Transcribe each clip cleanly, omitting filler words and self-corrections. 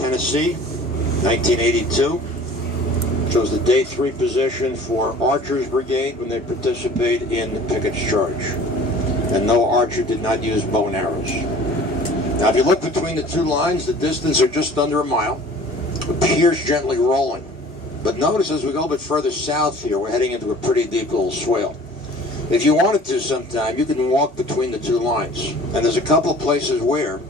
Tennessee, 1982. Shows the day 3 position for Archer's Brigade when they participate in Pickett's charge. And no, Archer did not use bow and arrows. Now, if you look between the two lines, the distance are just under a mile. Appears gently rolling. But notice as we go a bit further south here, we're heading into a pretty deep little swale. If you wanted to sometime, you can walk between the two lines. And there's a couple of places where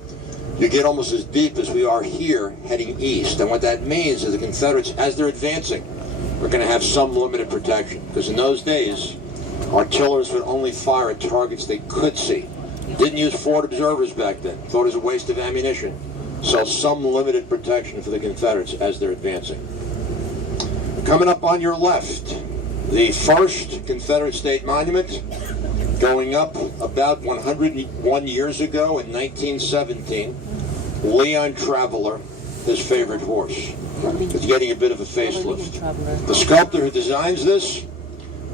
you get almost as deep as we are here heading east. And what that means is the Confederates, as they're advancing, are going to have some limited protection. Because in those days, artillerists would only fire at targets they could see. Didn't use forward observers back then. Thought it was a waste of ammunition. So some limited protection for the Confederates as they're advancing. Coming up on your left, the first Confederate State Monument, going up about 101 years ago in 1917. Leon Traveler, his favorite horse. It's getting a bit of a facelift. The sculptor who designs this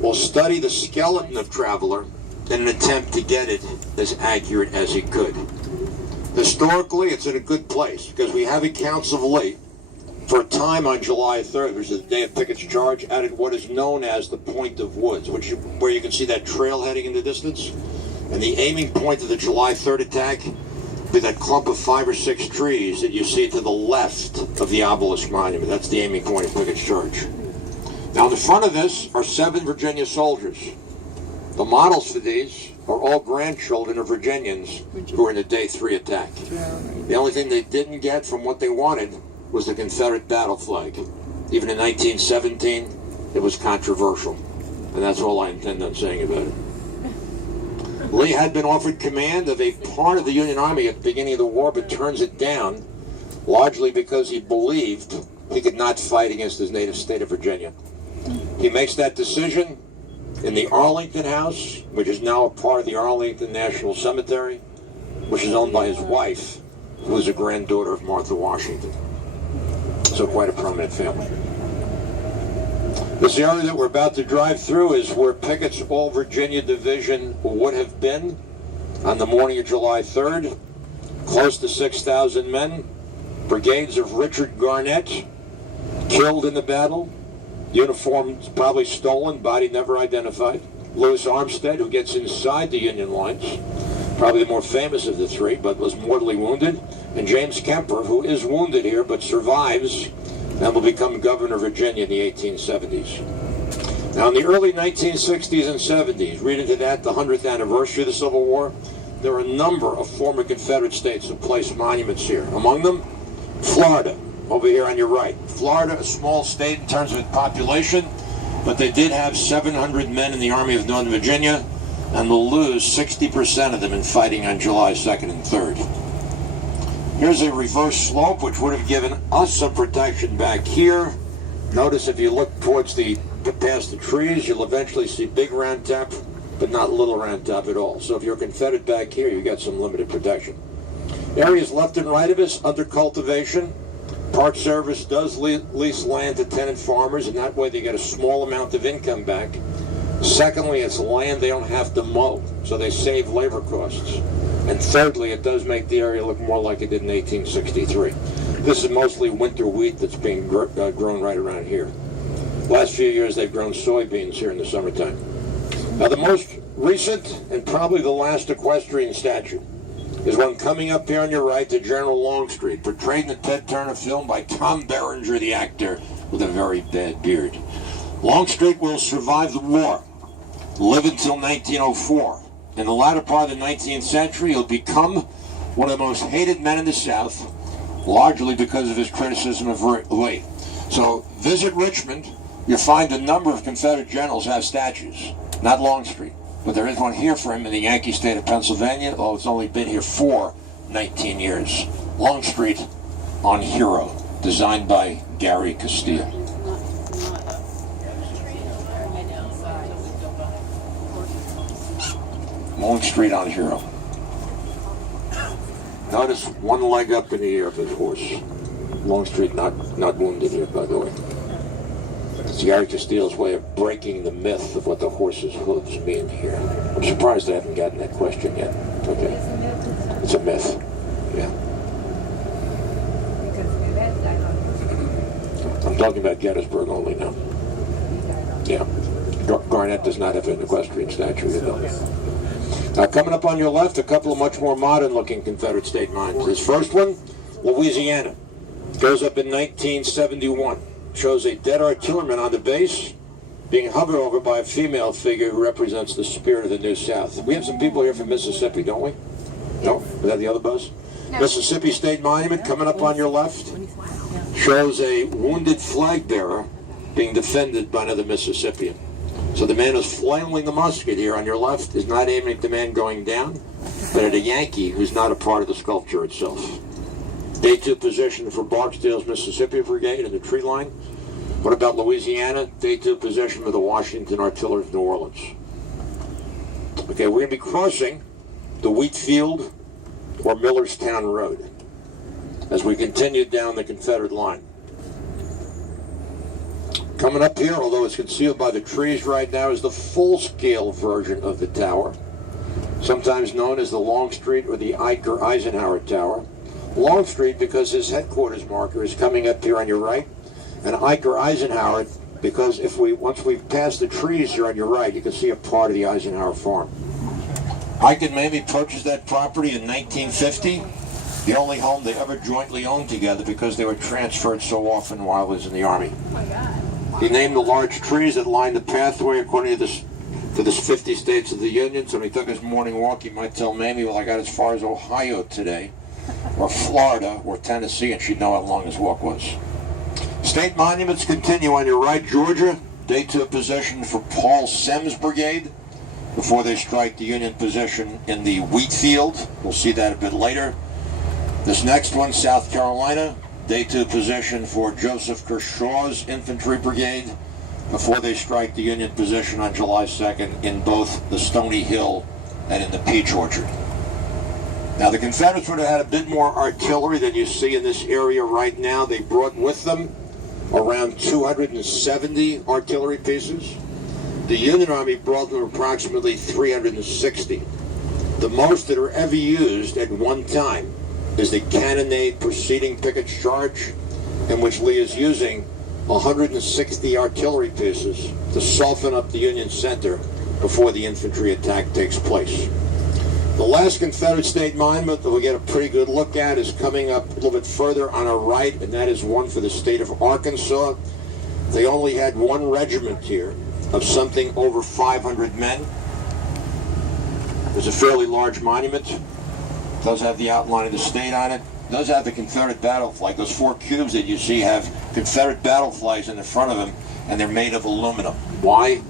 will study the skeleton of Traveler in an attempt to get it as accurate as he could. Historically, it's in a good place because we have accounts of Lee for a time on July 3rd, which is the day of Pickett's charge, out at what is known as the Point of Woods, where you can see that trail heading in the distance. And the aiming point of the July 3rd attack be that clump of 5 or 6 trees that you see to the left of the obelisk monument. That's the aiming point of Pickett's charge. Now, in the front of this are 7 Virginia soldiers. The models for these are all grandchildren of Virginians who were in the Day 3 attack. The only thing they didn't get from what they wanted was the Confederate battle flag. Even in 1917, it was controversial. And that's all I intend on saying about it. Lee had been offered command of a part of the Union Army at the beginning of the war, but turns it down, largely because he believed he could not fight against his native state of Virginia. He makes that decision in the Arlington House, which is now a part of the Arlington National Cemetery, which is owned by his wife, who was a granddaughter of Martha Washington. So quite a prominent family. This area that we're about to drive through is where Pickett's All-Virginia Division would have been on the morning of July 3rd. Close to 6,000 men. Brigades of Richard Garnett killed in the battle. Uniforms probably stolen, body never identified. Lewis Armstead, who gets inside the Union lines, probably the more famous of the 3, but was mortally wounded. And James Kemper, who is wounded here but survives and will become governor of Virginia in the 1870s. Now, in the early 1960s and 70s, read into that the 100th anniversary of the Civil War, there are a number of former Confederate states who place monuments here. Among them, Florida, over here on your right. Florida, a small state in terms of its population, but they did have 700 men in the Army of Northern Virginia, and will lose 60% of them in fighting on July 2nd and 3rd. Here's a reverse slope, which would have given us some protection back here. Notice if you look towards past the trees, you'll eventually see Big Round Top, but not Little Round Top at all. So if you're Confederate back here, you got some limited protection. Areas left and right of us under cultivation. Park Service does lease land to tenant farmers, and that way they get a small amount of income back. Secondly, it's land they don't have to mow, so they save labor costs. And thirdly, it does make the area look more like it did in 1863. This is mostly winter wheat that's being grown right around here. Last few years, they've grown soybeans here in the summertime. Now, the most recent and probably the last equestrian statue is one coming up here on your right to General Longstreet, portrayed in the Ted Turner film by Tom Berenger, the actor, with a very bad beard. Longstreet will survive the war, live until 1904. In the latter part of the 19th century, he'll become one of the most hated men in the South, largely because of his criticism of Lee. So visit Richmond, you'll find a number of Confederate generals have statues, not Longstreet. But there is one here for him in the Yankee state of Pennsylvania, although it's only been here for 19 years. Longstreet on Hero, designed by Gary Castile. Longstreet on Hero. Notice one leg up in the air of his horse. Longstreet not wounded here, by the way. It's Gary Castile's way of breaking the myth of what the horse's hooves mean here. I'm surprised I haven't gotten that question yet. Okay. It's a myth. Yeah. talking about Gettysburg only now. Yeah. Garnett does not have an equestrian statue, you know. Now, coming up on your left, a couple of much more modern-looking Confederate state monuments. This first one, Louisiana, goes up in 1971. Shows a dead artilleryman on the base being hovered over by a female figure who represents the spirit of the New South. We have some people here from Mississippi, don't we? No? Is that the other bus? No. Mississippi State Monument, coming up on your left, shows a wounded flag bearer being defended by another Mississippian. So the man who's flailing the musket here on your left is not aiming at the man going down, but at a Yankee who's not a part of the sculpture itself. Day 2 position for Barksdale's Mississippi Brigade in the tree line. What about Louisiana? Day 2 position for the Washington Artillery of New Orleans. Okay, we're going to be crossing the Wheatfield or Millerstown Road as we continue down the Confederate line. Coming up here, although it's concealed by the trees right now, is the full-scale version of the tower, sometimes known as the Longstreet or the Eicher Eisenhower Tower. Longstreet because his headquarters marker is coming up here on your right, and Eicher Eisenhower because once we pass the trees here on your right, you can see a part of the Eisenhower farm. Eicher and Mamie purchased that property in 1950, the only home they ever jointly owned together because they were transferred so often while he was in the Army. He named the large trees that lined the pathway according to the 50 states of the Union. So when he took his morning walk, he might tell Mamie, well, I got as far as Ohio today, or Florida, or Tennessee, and she'd know how long his walk was. State monuments continue on your right. Georgia, Day 2 position for Paul Semmes Brigade before they strike the Union position in the Wheatfield. We'll see that a bit later. This next one, South Carolina, Day 2 position for Joseph Kershaw's Infantry Brigade before they strike the Union position on July 2nd in both the Stony Hill and in the Peach Orchard. Now, the Confederates would have had a bit more artillery than you see in this area right now. They brought with them around 270 artillery pieces. The Union Army brought them approximately 360. The most that are ever used at one time is the cannonade preceding Pickett's charge, in which Lee is using 160 artillery pieces to soften up the Union center before the infantry attack takes place. The last Confederate state monument that we'll get a pretty good look at is coming up a little bit further on our right, and that is one for the state of Arkansas. They only had one regiment here of something over 500 men. There's a fairly large monument. Does have the outline of the state on it. Does have the Confederate battle flag. Those 4 cubes that you see have Confederate battle flags in the front of them, and they're made of aluminum. Why?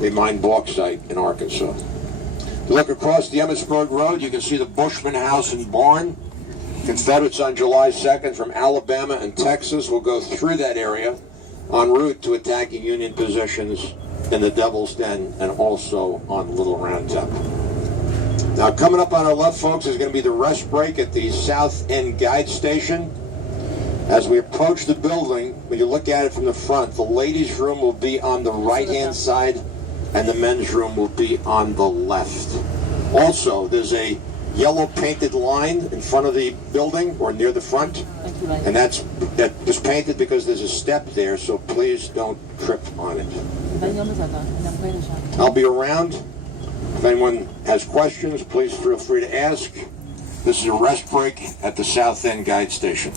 They mine bauxite in Arkansas. If you look across the Gettysburg Road, you can see the Bushman House and Barn. Confederates on July 2nd from Alabama and Texas will go through that area en route to attacking Union positions in the Devil's Den and also on Little Round Top. Now, coming up on our left, folks, is going to be the rest break at the South End Guide Station. As we approach the building, when you look at it from the front, the ladies' room will be on the right-hand side, and the men's room will be on the left. Also, there's a yellow painted line in front of the building, or near the front, and that was painted because there's a step there, so please don't trip on it. I'll be around. If anyone has questions, please feel free to ask. This is a rest break at the South End Guide Station.